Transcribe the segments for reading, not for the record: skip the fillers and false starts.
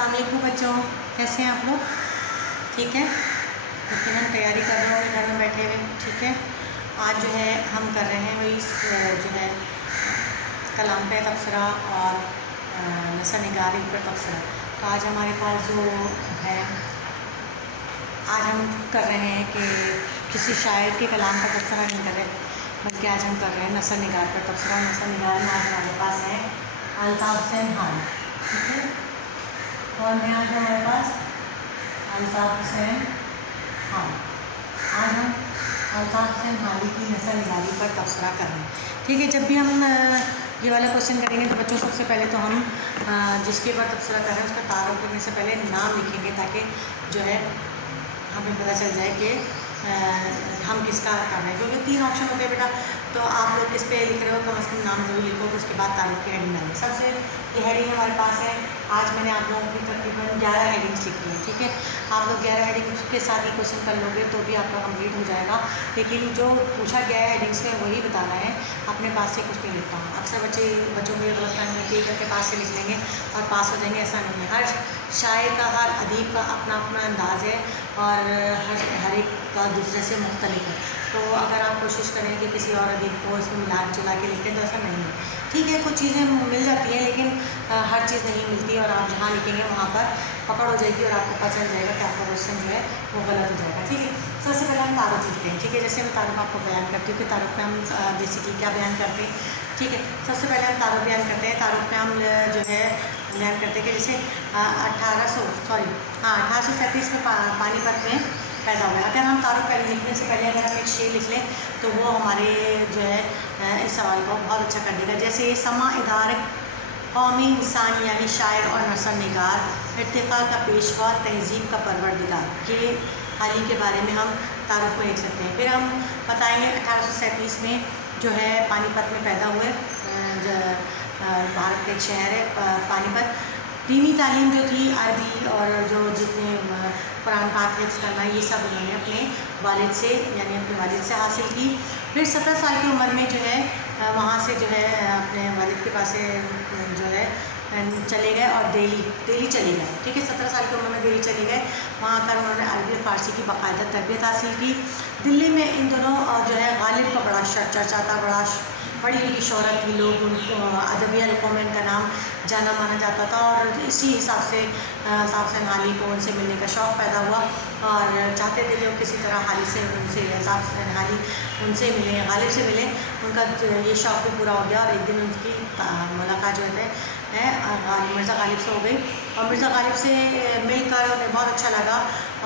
अस्सलाम वालेकुम बच्चों, कैसे हैं आप लोग? ठीक है, यकीनन तैयारी कर रहे होंगे घर में बैठे हुए। ठीक है, आज जो है हम कर रहे हैं वही जो है कलाम पे तबसरा और नसर निगारी पर तबसरा। तो आज हमारे पास जो है, आज हम कर रहे हैं कि किसी शायर के कलाम का तबसरा नहीं कर रहे, बल्कि आज हम कर रहे हैं नसर निगार पर तबसरा। नसर निगार में आज हमारे पास है अल्ताफ़ हुसैन हाली। ठीक है, कौन है आज हमारे पास? अल्ताफ़ हुसैन हाली। आज हम अल्ताफ़ हुसैन हाली की नसर निगारी पर तबसरा कर रहे हैं। ठीक है, जब भी हम ये वाला क्वेश्चन करेंगे तो बच्चों सबसे पहले तो हम जिसके ऊपर तबसरा कर रहे हैं उसका तारुफ करने से पहले नाम लिखेंगे, ताकि जो है हमें पता चल जाए कि हम किसका कर रहे हैं। क्योंकि 3 ऑप्शन होते हैं बेटा, तो आप लोग किस पे लिख रहे हो, कम से कम नाम जरूर लिखो। उसके बाद तारीफ की हेडिंग डालेंगे। सबसे ये हेडिंग हमारे पास है, आज मैंने आप लोगों की तकरीबन 11 हेडिंग्स लिखी हैं। ठीक है, आप लोग 11 हेडिंग्स के साथ ही क्वेश्चन कर लोगे तो भी आपका कंप्लीट हो जाएगा, लेकिन जो पूछा गया है हेडिंग्स में वही बताना है, अपने पास से कुछ नहीं लिखता हूँ। अक्सर बच्चों को ये गलत फहमी होती है कि अपने पास से लिख लेंगे और पास हो जाएंगे, ऐसा नहीं है। हर शायर का, हर अदीब का अपना अपना अंदाज़ है और हर एक का दूसरे से मुख्तलिफ है। तो अगर आप कोशिश करें कि किसी और अदीब को इसमें मिला जुला के लिखें तो ऐसा नहीं है। ठीक है, कुछ चीज़ें मिल जाती हैं, लेकिन हर चीज़ नहीं मिलती, और आप जहाँ लिखेंगे वहाँ पर पकड़ हो जाएगी और आपको पता चल जाएगा कि आपका क्वेश्चन जो है वो गलत हो जाएगा। ठीक है, सबसे पहले हम तारुफ लिखते हैं। ठीक है, जैसे मैं तारुफ आपको बयान करती हूँ कि तारुफ में हम बेसिकली क्या बयान करते हैं। ठीक है, सबसे पहले हम तारुफ बयान करते हैं। तारुफ में हम जो है बयान करते हैं कि जैसे 1837 में पानीपत में पैदा हुआ। अगर हम तारुफ पहले लिखने से पहले अगर हम एक शेर लिख लें तो वो हमारे जो है इस सवाल को बहुत अच्छा कर देगा। जैसे समा इदार कौमी इंसान यानी शायर और नसर निगार, इर्तिक़ा का पेशवा, तहज़ीब का परवरदिगार, ये हाली के बारे में हम तारुफ में लिख सकते हैं। फिर हम बताएंगे 1837 में जो है पानीपत में पैदा हुए। भारत का एक शहर है पानीपत। दीनी तालीम जो थी, अरबी और जो जितने कुरान पाक हिफ्ज़ करना, ये सब उन्होंने अपने वालिद से यानी अपने वालिद से हासिल की। फिर 17 साल की उम्र में जो है वहाँ से जो है अपने वालिद के पास से जो है चले गए और दिल्ली चले गए। ठीक है, 17 साल की उम्र में दिल्ली चले गए। वहाँ आकर उन्होंने अरबी और फ़ारसी की बाकायदा तरबियत हासिल की। दिल्ली में इन दोनों जो है गालिब का बड़ा चर्चा था, बड़ी उनकी शोहरत थी, लोग उनको अदबी हल्कों में इनका नाम जाना माना जाता था, और इसी हिसाब से अल्ताफ़ हुसैन हाली को उनसे मिलने का शौक़ पैदा हुआ और चाहते थे कि किसी तरह हाली से उनसे अल्ताफ़ हुसैन हाली उनसे मिले, गालिब से मिले। उनका ये शौक़ भी पूरा हो गया और एक दिन उनकी मुलाकात जो है मिर्ज़ा गालिब से हो गई, और मिर्ज़ा गालिब से मिलकर उन्हें बहुत अच्छा लगा,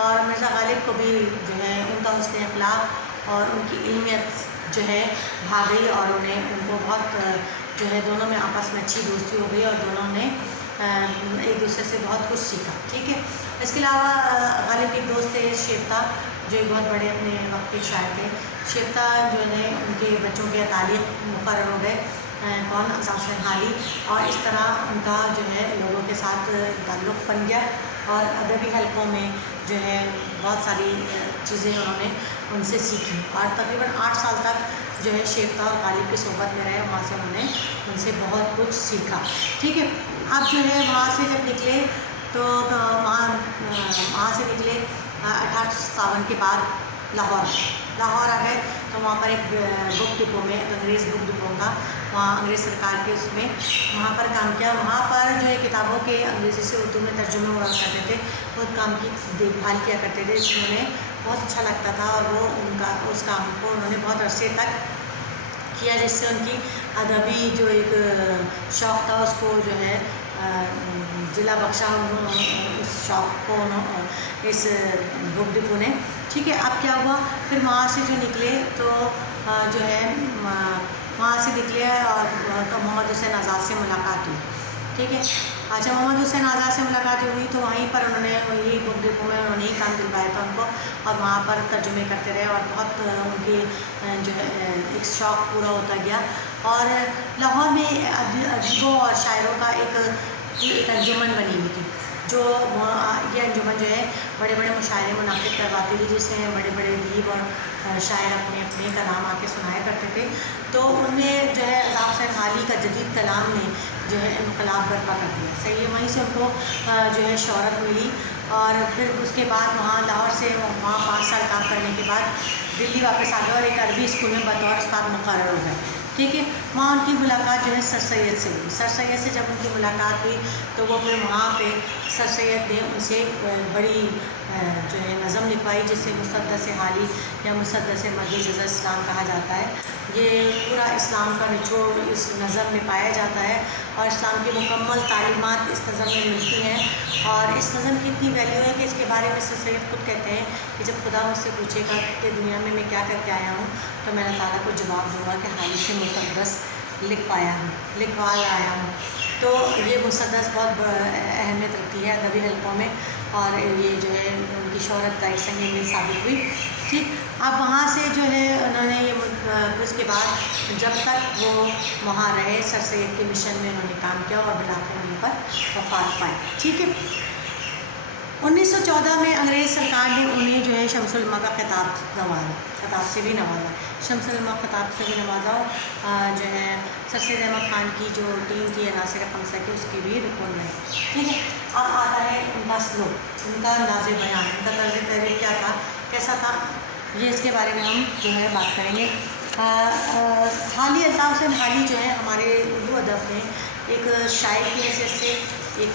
और मिर्ज़ा गालिब को भी जो है उनका हुस्न अखलाक और उनकी इल्मियत जो है भा गई, और उनको बहुत जो है दोनों में आपस में अच्छी दोस्ती हो गई और दोनों ने एक दूसरे से बहुत कुछ सीखा। ठीक है, इसके अलावा गालिब के एक दोस्त थे शेफ्ता, जो एक बहुत बड़े अपने वक्त के शायर थे। शेफ्ता जो है उनके बच्चों के तालीम मुकर्रर हो गए, कौन? अल्ताफ़ हुसैन हाली, और इस तरह उनका जो है लोगों के साथ ताल्लुक़ बन गया और अदबी हलकों में जो है बहुत सारी चीज़ें उन्होंने उनसे सीखी, और तकरीबन 8 साल तक जो है शेफ्ता और गालिब की सोहबत में रहे। वहाँ से उन्होंने उनसे बहुत कुछ सीखा। ठीक है, अब जो है वहाँ से जब निकले तो वहाँ से निकले 1857 के बाद लाहौर आ गए। तो वहाँ पर एक बुक डिपो में, अंग्रेज़ बुक डिपो था, वहाँ अंग्रेज़ सरकार के उसमें वहाँ पर काम किया। वहाँ पर जो है किताबों के अंग्रेज़ी से उर्दू में तर्जुमे हुआ करते थे, उस काम की देखभाल किया करते थे। इसमें उन्हें बहुत अच्छा लगता था और वो उस काम को उन्होंने बहुत अरसे तक किया, जिससे उनकी अदबी जो एक शौक़ था उसको जो है जिला बख्शा उस शौक़ को इस बुक डिपो ने। ठीक है, अब क्या हुआ, फिर वहाँ से जो निकले तो जो है वहाँ से निकले और तो मोहम्मद हुसैन आज़ाद से मुलाकात हुई। ठीक है, अच्छा, मोहम्मद हुसैन आज़ाद से मुलाकात हुई तो वहीं पर उन्होंने वही बुक डिपो में उन्होंने ही काम दिलवाया था उनको, और वहाँ पर तर्जुमे करते रहे और बहुत उनके जो है एक शौक़ पूरा होता गया। और लाहौर में अदीबों और शायरों का एक अंजुमन बनी हुई थी। जो ये अंजुमन जो है बड़े बड़े मुशायरे मुनाकिद करवाती थी, जिसमें बड़े बड़े अदीब और शायर अपने अपने कलाम आके सुनाया करते थे। तो उनमें जो है अल्ताफ़ हुसैन हाली का जदीद कलाम ने जो है इनकलाब बर्पा कर दिया। सही है, वहीं से उनको जो है शोहरत मिली और फिर उसके बाद वहाँ लाहौर से वहाँ 5 साल काम करने के बाद दिल्ली वापस आ गए और एक अरबी स्कूल में बतौर उस्ताद मुकर्रर हो गए। ठीक है, वहाँ उनकी मुलाकात जो है सर सैयद से हुई। सर सैयद से जब उनकी मुलाकात हुई तो वो फिर वहाँ पे सर सैयद ने उनसे बड़ी जो है नज़म लिखवाई, जिसे मुसद्दस हाली या मुसद्दस मदीह जज़ा इस्लाम कहा जाता है। ये पूरा इस्लाम का निचोड़ इस नज़म में पाया जाता है और इस्लाम की मुकम्मल तालीमात इस नज़म में मिलती हैं। और इस नज़म की इतनी वैल्यू है कि इसके बारे में सर सैयद खुद कहते हैं कि जब खुदा मुझसे पूछेगा कि दुनिया में मैं क्या करके आया हूँ तो मैं अल्लाह ताला को जवाब दूँगा कि हाली से मुक़द्दस लिखवा आया हूँ। तो ये मुसद्दस बहुत अहमियत रखती है अदबी हलकों में और ये जो है उनकी शोहरत का एक संग मेल साबित हुई। ठीक, अब वहाँ से जो है उन्होंने ये उसके बाद जब तक वो वहाँ रहे सर सैयद के मिशन में उन्होंने काम किया और बिलाखिर वहीं पर वफ़ात पाई। ठीक है, 1914 में अंग्रेज़ सरकार ने उन्हें जो है शम्सुल उलमा का खिताब से भी नवाजा, शम्सुल उलमा खिताब से भी नवाजा। जो है सर सैयद अहमद ख़ान की जो टीम थी नासिर खमसा की, उसके भी रुकन रहे। ठीक है, अब आता है उनका स्लोक, उनका नाज़ बयान, उनका तर्ज़ तहरीर क्या था, कैसा था, ये इसके बारे में हम जो है बात करेंगे। हाली अल्ताफ़ हुसैन हाली जो है हमारे उर्दू अदब में एक शायर की हैसियत से, एक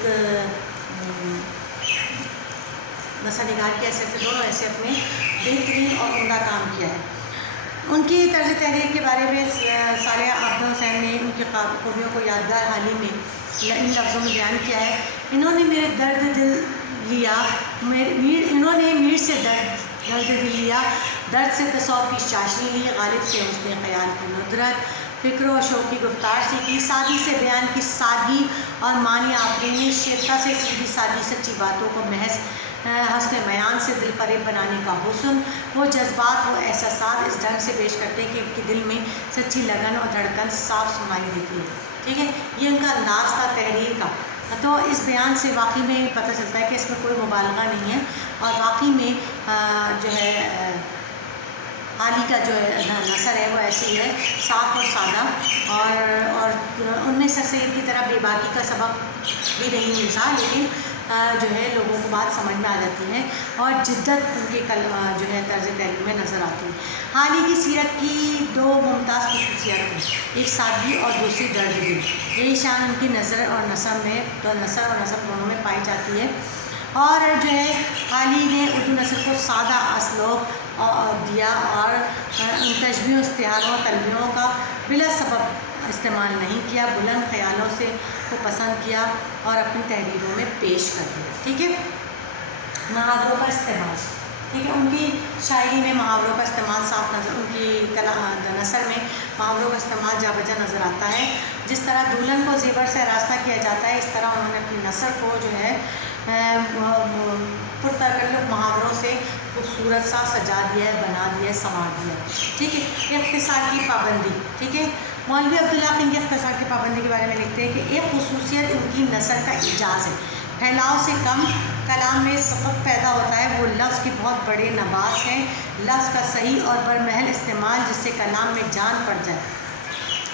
नसनिगार की हैसियत से, दोनों हैसियत में बेहतरीन और उम्दा काम किया है। उनकी तर्ज़ तहरीर के बारे में सालिया आबदा हुसैन ने उनकी खूबियों को यादगार हाली में इन लफ्ज़ों में बयान किया है। इन्होंने मेरे दर्द दिल लिया, इन्होंने मीर से दर्द दिल लिया, दर्द से तसव्वुफ़ की चाशनी ली, गालिब से उसने ख़याल की नुदरत, फ़िक्र और शौक़ की गुफ्तार सीखी, सादी से बयान की सादगी और मानी आफरीनी, शिद्दत से सीधी सादी सच्ची बातों को महज हस्न बयान से दिल फरेब बनाने का हुस्न, वो जज्बात वो एहसासात इस ढंग से पेश करते हैं कि इनके दिल में सच्ची लगन और धड़कन साफ सुनाई देती है। ठीक है, ये उनका अंदाज़ था तहरीर का। तो इस बयान से वाकई में पता चलता है कि इसमें कोई मुबालगा नहीं है और वाकई में जो है हाली का जो नसर है वो ऐसी है, साफ और सादा, और उनमें सर सैयद की तरह बेबाकी का सबक भी नहीं मिलता, लेकिन जो है लोगों को बात समझ में आ जाती है और जिद्दत उनके जो है तर्ज़ तहरीर में नज़र आती है। हाली की सीरत की दो मुमताज़ खसूसियात हैं, एक सादगी और दूसरी दर्द दिल। यही शान उनकी नज़र और नसब में, तो नसर और नसब दोनों में पाई जाती है। और जो है हाली ने उर्दू नसर को सादा असलूब दिया और तशबीह इश्तिहारों और तलबियों का बिला सबब इस्तेमाल नहीं किया, बुलंद ख़यालों से को पसंद किया और अपनी तहरीरों में पेश कर दिया। ठीक है, मुहावरों का इस्तेमाल, ठीक है, उनकी शायरी में मुहावरों का इस्तेमाल साफ नज़र, उनकी नसर में मुहावरों का इस्तेमाल जाबजा नज़र आता है। जिस तरह दुल्हन को ज़ेवर से रास्ता किया जाता है, इस तरह उन्होंने अपनी नसर को जो है पुरतकल्लुफ़ मुहावरों से खूबसूरत सा सजा दिया है, बना दिया है, संवार दिया है। ठीक है, इख्तिसार की पाबंदी। ठीक है, मौलवी अब्दुल्ला इनके इख्तिसार की पाबंदी के बारे में लिखते हैं कि एक खसूसियत इनकी नसर का इजाज़ है, फैलाव से कम कलाम में सबक पैदा होता है, वो लफ्ज़ की बहुत बड़े नबास हैं, लफ्ज़ का सही और बरमहल इस्तेमाल जिससे कलाम में जान पड़ जाए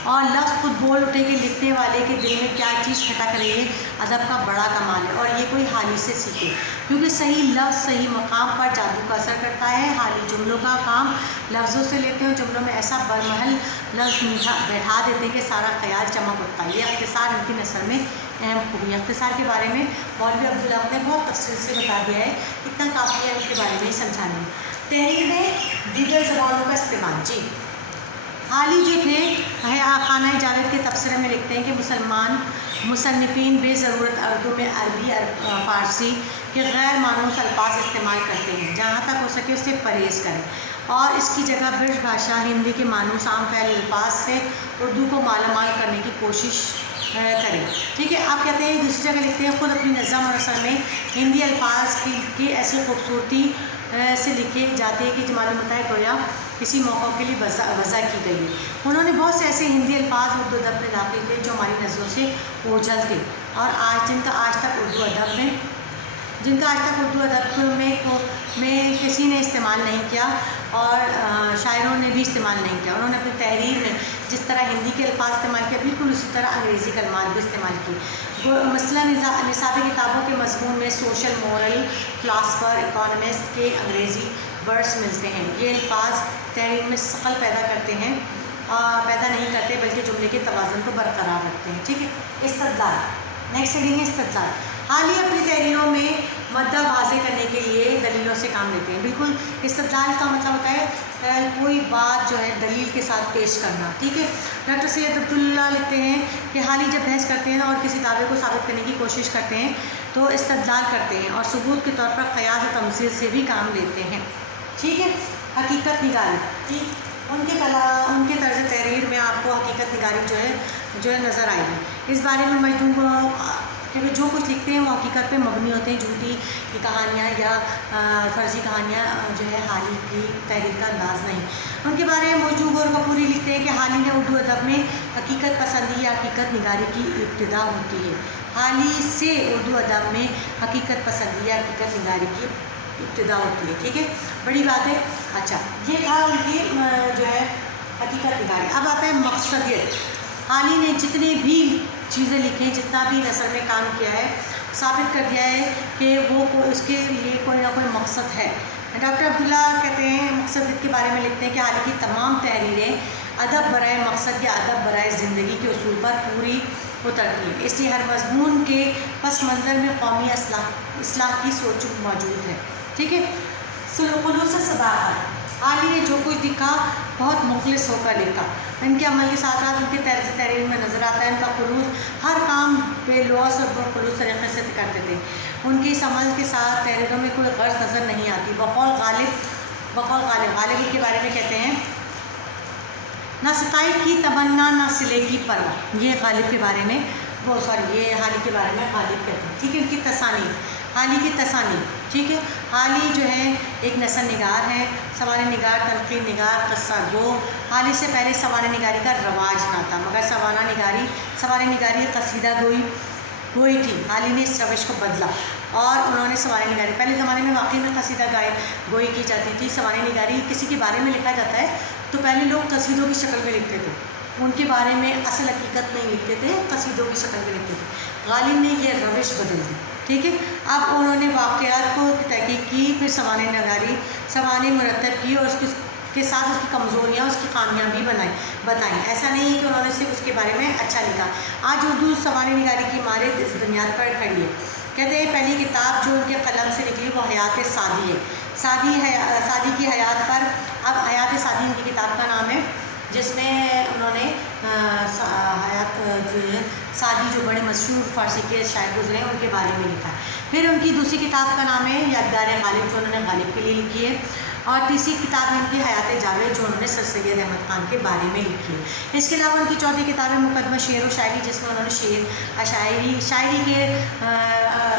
और लफ्ज़ खुद बोल उठे कि लिखने वाले के दिल में क्या चीज़ खटक रही है, अदब का बड़ा कमाल है और ये कोई हाली से सीखे, क्योंकि सही लफ्ज़ सही मकाम पर जादू का असर करता है। हाली जुमलों का काम लफ्ज़ों से लेते हैं, जुमलों में ऐसा बरमहल लफ्ज़ बैठा देते हैं कि सारा ख्याल चमक उठता है। ये इख्तिसार उनकी नसर में अहम खूबी है। इख्तिसार के बारे में मौलवी अब्दुल्ला ने बहुत तफसील से बता दिया है, इतना काफ़ी है उसके बारे में ही समझाने में। तहरीर में दीगर ज़बानों का इस्तेमाल। जी, हाली जो थे खाना जावेद के तबसरे में लिखते हैं कि मुसलमान मुसन्निफ़ीन बेज़रूरत उर्दू में अरबी फ़ारसी के गैर मानूस अल्फाज इस्तेमाल करते हैं, जहाँ तक हो सके उससे परहेज़ करें और इसकी जगह ब्रिज भाषा हिंदी के मानूस आम फैल अल्फाज से उर्दू को मालामाल करने की कोशिश करें। ठीक है, आप कहते हैं दूसरी जगह लिखते हैं खुद अपनी नज़म और असर में हिंदी अल्फाज की ऐसी खूबसूरती से लिखे जाते हैं कि मालूम होता है गोया किसी मौक़ों के लिए वज़ा की गई है। उन्होंने बहुत से ऐसे हिंदी अल्फाज उर्दू अदब में दाखिल थे जो हमारी नज़रों से ओझल थे और जिनका आज तक उर्दू अदब में جن کا آج تک اردو ادب میں کسی نے استعمال نہیں کیا اور شاعروں نے بھی استعمال نہیں کیا. انہوں نے اپنی تحریر میں جس طرح ہندی کے الفاظ استعمال کیا بالکل اسی طرح انگریزی کلمات بھی استعمال کی. مثلاً نصابی کتابوں کے مضمون میں سوشل، مورل، فلاسفر، اکانومسٹ کے انگریزی ورڈز ملتے ہیں. یہ الفاظ تحریر میں ثقل پیدا نہیں کرتے بلکہ جملے کے توازن کو برقرار رکھتے ہیں. ٹھیک ہے. استدلال. نیکسٹ ہیڈنگ ہے استدلال. حال ہی اپنی تحریروں میں مدعا واضح کرنے کے لیے دلیلوں سے کام لیتے ہیں. بالکل استدلال کا مطلب ہوتا ہے کوئی بات جو ہے دلیل کے ساتھ پیش کرنا. ٹھیک ہے. ڈاکٹر سید عبداللہ لکھتے ہیں کہ حال ہی جب بحث کرتے ہیں اور کسی دعوے کو ثابت کرنے کی کوشش کرتے ہیں تو استدلال کرتے ہیں اور ثبوت کے طور پر قیاس و تمثیل سے بھی کام لیتے ہیں. ٹھیک ہے. حقیقت نگاری. ٹھیک. ان کے طرز تحریر میں آپ کو حقیقت نگاری جو ہے نظر آئے گی. اس بارے میں مجنون کو کہ جو کچھ لکھتے ہیں وہ حقیقت پہ مبنی ہوتے ہیں. جھوٹی کی کہانیاں یا فرضی کہانیاں جو ہے حال ہی کی تحریر کا انداز نہیں. ان کے بارے میں موجود غور کپوری لکھتے ہیں کہ حال ہی نے اردو ادب میں حقیقت پسندی یا حقیقت نگاری کی ابتدا ہوتی ہے. حال ہی سے اردو ادب میں حقیقت پسندی یا حقیقت نگاری کی ابتدا ہوتی ہے. ٹھیک ہے. بڑی بات ہے. اچھا یہ تھا ان کی جو ہے حقیقت نگاری. اب آتا ہے مقصدیت. حال ہی نے جتنے بھی چیزیں لکھیں، جتنا بھی نثر میں کام کیا ہے، ثابت کر دیا ہے کہ وہ اس کے لیے کوئی نہ کوئی مقصد ہے. ڈاکٹر عبداللہ کہتے ہیں مقصدیت کے بارے میں لکھتے ہیں کہ حال ہی کی تمام تحریریں ادب برائے مقصد یا ادب برائے زندگی کے اصول پر پوری اترتی ہیں. اس لیے ہر مضمون کے پس منظر میں قومی اصلاح کی سوچ موجود ہے. ٹھیک ہے. خلوص صداقت. حال ہی نے جو کچھ لکھا بہت مخلص ہو کر لکھا. ان کے عمل کے ساتھ ساتھ ان کے طرز تحریر میں نظر آتا ہے ان کا خلوص. ہر کام بے لوث اور خلوص طریقے سے کرتے تھے. ان کی اس عمل کے ساتھ تحریروں میں کوئی غرض نظر نہیں آتی. بقول غالب ان کے بارے میں کہتے ہیں نہ ستائش کی تمنا نہ صلے کی پرواہ. یہ غالب کے بارے میں یہ حالی کے بارے میں غالب کہتے ہیں. ٹھیک ہے. ان کی تصانیف. حالی کی تصانیف. ٹھیک ہے. حالی جو ہے ایک نثر نگار ہے، سوانح نگار، تنقید نگار، قصہ گو. حالی سے پہلے سوانح نگاری کا رواج نہ تھا مگر سوانح نگاری قصیدہ گوئی تھی. حالی نے اس روش کو بدلا اور انہوں نے سوانح نگاری، پہلے زمانے میں واقعی میں قصیدہ گوئی کی جاتی تھی. سوانح نگاری کسی کے بارے میں لکھا جاتا ہے تو پہلے لوگ قصیدوں کی شکل میں لکھتے تھے. ان کے بارے میں اصل حقیقت نہیں لکھتے تھے، قصیدوں کی شکل میں لکھتے تھے. غالب نے یہ روش بدل دی. ٹھیک ہے. اب انہوں نے واقعات کو تحقیق کی، پھر سوانح مرتب کی اور اس کے ساتھ اس کی کمزوریاں، اس کی خامیاں بھی بتائیں. ایسا نہیں ہے کہ انہوں نے صرف اس کے بارے میں اچھا لکھا. آج اردو سوانح نگاری کی عمارت اس بنیاد پر کھڑی ہے. کہتے ہیں پہلی کتاب جو ان کے قلم سے نکلی وہ حیات سعدی ہے. سعدی کی حیات پر. اب حیات سعدی ان کی کتاب کا نام ہے جس میں انہوں نے حیات سعدی جو بڑے مشہور فارسی کے شاعر گزرے ہیں ان کے بارے میں لکھا ہے. پھر ان کی دوسری کتاب کا نام ہے یادگار غالب جو انہوں نے غالب کے لیے لکھی ہے. اور تیسری کتاب ہے ان کی حیات جاوید جو انہوں نے سر سید احمد خان کے بارے میں لکھی ہے. اس کے علاوہ ان کی چوتھی کتاب ہے مقدمہ شعر و شاعری جس میں انہوں نے شاعری کے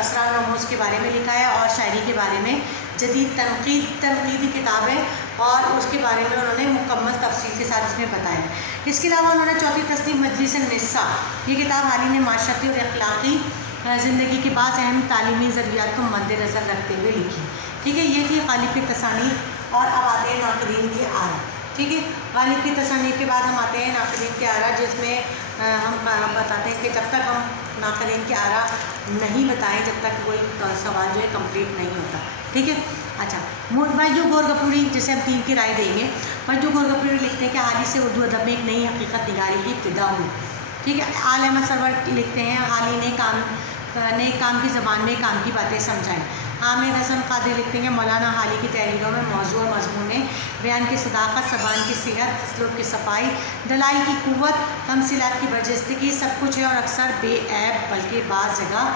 اسرار و رموز کے بارے میں لکھا ہے اور شاعری کے بارے میں جدید تنقیدی کتاب ہے اور اس کے بارے میں انہوں نے مکمل تفصیل کے ساتھ اس میں بتایا ہے. اس کے علاوہ انہوں نے چوتھی تصنیف مجلس النساء، یہ کتاب حال ہی نے معاشرتی اور اخلاقی زندگی کے بعض اہم تعلیمی ضروریات کو مد نظر رکھتے ہوئے لکھی. ٹھیک ہے. یہ تھی غالب کی تصانیف. اور اب آتے ہیں ناقدین کی آرا. ٹھیک ہے. غالب کی تصانیف کے بعد ہم آتے ہیں ناقدین کی آرا جس میں ہم بتاتے ہیں کہ جب تک ہم ناقدین کی آرا نہیں بتائیں جب تک کوئی سوال جو ہے کمپلیٹ نہیں ہوتا. ٹھیک ہے. اچھا مجنون غور کپوری جسے ہم 3 کی رائے دیں گے. مجنون غور کپوری لکھتے ہیں کہ حال ہی سے اردو ادب میں ایک نئی حقیقت نگاری کی ابتدا ہوئی. ٹھیک ہے. آل احمد سرور لکھتے ہیں حال ہی نے کام کی زبان میں کام کی باتیں سمجھائیں. حامد حسن قادری لکھتے ہیں مولانا حالی کی تحریروں میں موضوع اور مضمون میں بیان کی صداقت، زبان کی صحت، اسلوب کی صفائی، دلائل کی قوت، تمثیلات کی برجستگی سب کچھ ہے اور اکثر بے عیب بلکہ بعض جگہ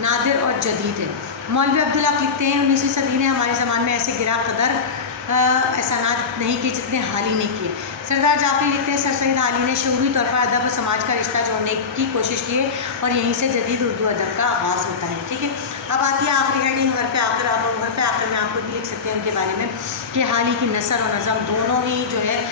نادر اور جدید ہے. مولوی عبدالحق لکھتے ہیں 19ویں صدی نے ہمارے زمان میں ایسے گرا قدر احسانات نہیں کیے جتنے حالی نے کیے. سردار جعفری لکھتے ہیں سر سید حالی نے شعوری طور پر ادب و سماج کا رشتہ جوڑنے کی کوشش کی ہے اور یہیں سے جدید اردو ادب کا آغاز ہوتا ہے. ٹھیک ہے. اب آتی ہے آخری ہیڈنگ حرف آخر. اب حرف آخر میں آپ کو بھی لکھ سکتے ہیں ان کے بارے میں کہ حالی کی نثر اور نظم دونوں ہی جو ہے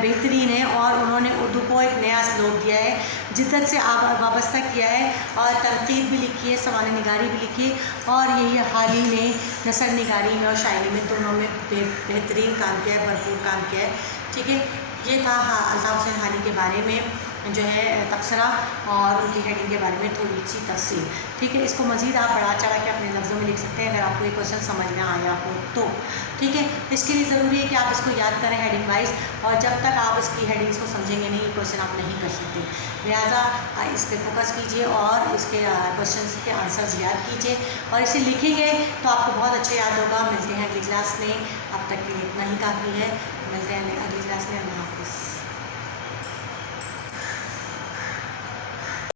بہترین ہے اور انہوں نے اردو کو ایک نیا اسلوب دیا ہے जिद्दत से वाबस्ता किया है और तनकीद भी लिखी है, सवाल निगारी भी लिखी है और यही हाल ही में नसर निगारी में और शायरी में दोनों में बेहतरीन काम किया है, भरपूर काम किया है। ठीक है, ये था अल्ताफ़ हुसैन हाली के बारे में जो है तबसरा और उनकी हेडिंग के बारे में थोड़ी सी तफसील। ठीक है, इसको मज़ीद आप बढ़ा चढ़ा के अपने लफ्ज़ों में लिख सकते हैं अगर आपको ये क्वेश्चन समझ में आया हो तो। ठीक है, इसके लिए ज़रूरी है कि आप इसको याद करें हेडिंग वाइज, और जब तक आप इसकी हेडिंग्स को समझेंगे नहीं, ये क्वेश्चन आप नहीं कर सकते। लिहाजा इस पर फोकस कीजिए और इसके क्वेश्चन के आंसर्स याद कीजिए और इसे लिखेंगे तो आपको बहुत अच्छा याद होगा। मिलते हैं अगली क्लास में, अब तक के लिए इतना ही काफ़ी है। मिलते हैं अगली क्लास में। अल्लाह हाफ़िज़।